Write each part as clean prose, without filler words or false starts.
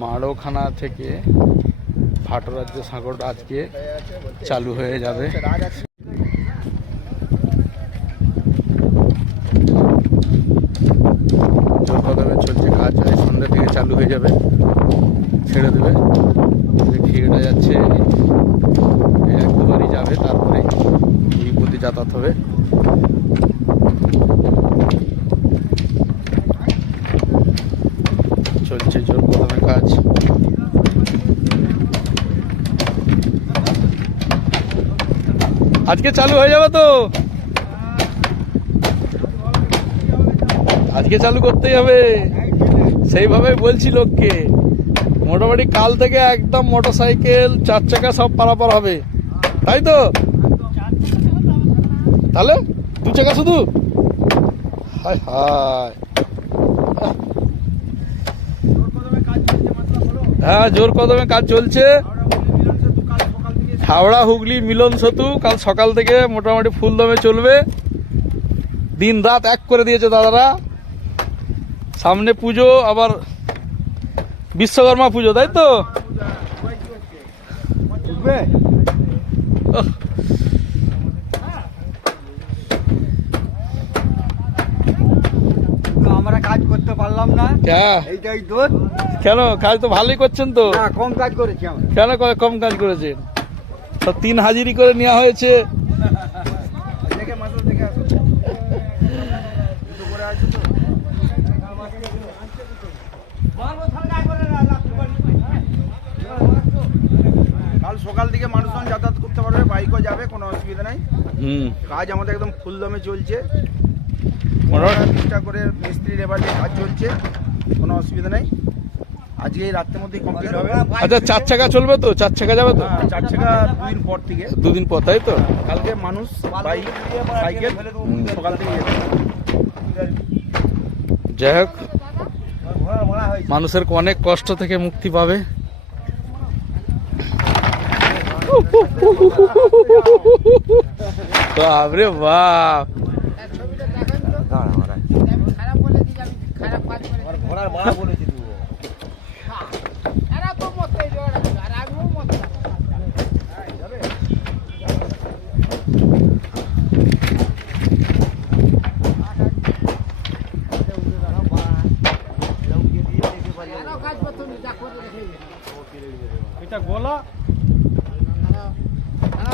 মাড়োখানা থেকে ভাটরাজ্য সাঁকোটা আজকে চালু হয়ে যাবে। জোর কদমে চলছে কাজ, সন্ধ্যা থেকে চালু হয়ে যাবে, ছেড়ে দেবে। ঘিরেটা যাচ্ছে, এক দুবারই যাবে, তারপরে বিপত্তি যাতায়াত হবে। চলছে জোর কদমে কাজ। আজকে চালু হয়ে যাবে তো, আজকে চালু করতেই হবে, সেইভাবে বলছি লোককে। মোটামুটি কাল থেকে একদম মোটর সাইকেল, চার চাকা সব পারাপার হবে, তাই তো? তাহলে দু চাকা শুধু? হায় হায়, হ্যাঁ জোর কদমে কাজ চলছে। হাওড়া হুগলি মিলন সেতু কাল সকাল থেকে মোটামুটি ফুল দমে চলবে। দিন রাত এক করে দিয়েছে দাদারা। সামনে পুজো, আবার বিশ্বকর্মা পুজো, তাই তো? আমরা কাজ করতে পারলাম না, এইটাই দোষ। কেন? কাজ তো ভালোই করছেন তো। কম কাজ করেছি আমরা। কেন কম কাজ করেছেন? 3 হাজিরি করে নেওয়া হয়েছে। কাল সকাল থেকে মানুষজন যাতায়াত করতে পারবে, বাইকও যাবে, কোনো অসুবিধা নাই। কাজ আমাদের একদম ফুল দমে চলছে, চেষ্টা করে মিস্ত্রি লেবার কাজ চলছে, কোনো অসুবিধা নাই। আজকে এই রাতের মধ্যেই কমপ্লিট হবে। আচ্ছা, 4 চাকা চলবে তো? 4 চাকা যাবে তো? 4 চাকা 2 দিন পর থেকে। 2 দিন পর, তাই তো? কালকে মানুষ বাইক সাইকেল সকাল থেকে যেতে। যাই হোক, মানুষের অনেক কষ্ট থেকে মুক্তি পাবে। বাপরে বাপ,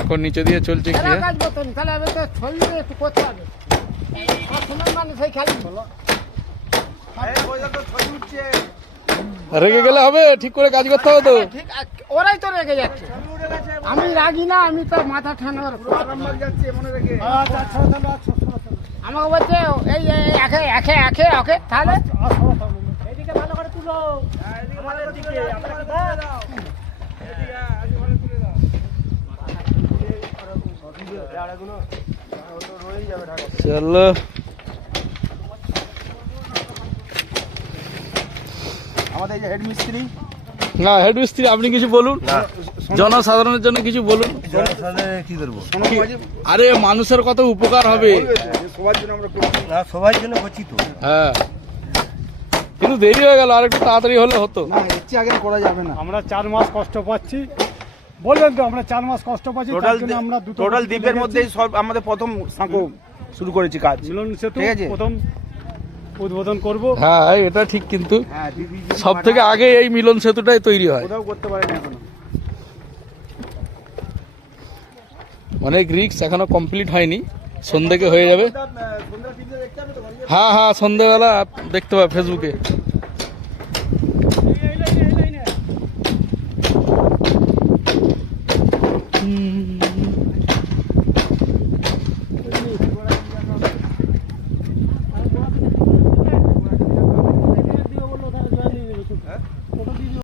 এখন নিচে দিয়ে চলছে কি? রেগে গেলে হবে? ঠিক করে কাজ করতে হবে তো। ওরাই তো রেগে যাচ্ছে, আমি রাগি না, আমি তো মাথা ঠান্ডা। আমাকে বলছে এই একে একে একে ওকে, তাহলে ভালো করে তুলো। চলো, আমাদের এই যে হেড মিস্ত্রি, না হেড মিস্ত্রি আপনি কিছু বলুন, জনসাধারণের জন্য কিছু বলুন। কি করবো? আরে মানুষের কত উপকার হবে, সবার জন্য আমরা করছি, সবার জন্য করছি তো। হ্যাঁ, কিন্তু দেরি হয়ে গেল, আর একটু তাড়াতাড়ি হলে হতো। না, এর চেয়ে আগে করা যাবে না। আমরা 4 মাস কষ্ট পাচ্ছি, বলবেন তো আমরা 4 মাস কষ্ট পাচ্ছি। টোটাল দ্বীপের মধ্যেই সব আমাদের প্রথম সাঁকো শুরু করেছি কাজ। মিলন সেতু ঠিক আছে, প্রথম উদ্বোধন করব। হ্যাঁ এটা ঠিক, কিন্তু হ্যাঁ সব থেকে আগে এই মিলন সেতুটাই তৈরি হয়। কোথাও করতে পারেনি এখনো, অনেক রিস্ক, এখনো কমপ্লিট হয়নি, সন্ধ্যেকে হয়ে যাবে। হ্যাঁ হ্যাঁ, সন্ধ্যেবেলা দেখতে পাবে ফেসবুকে।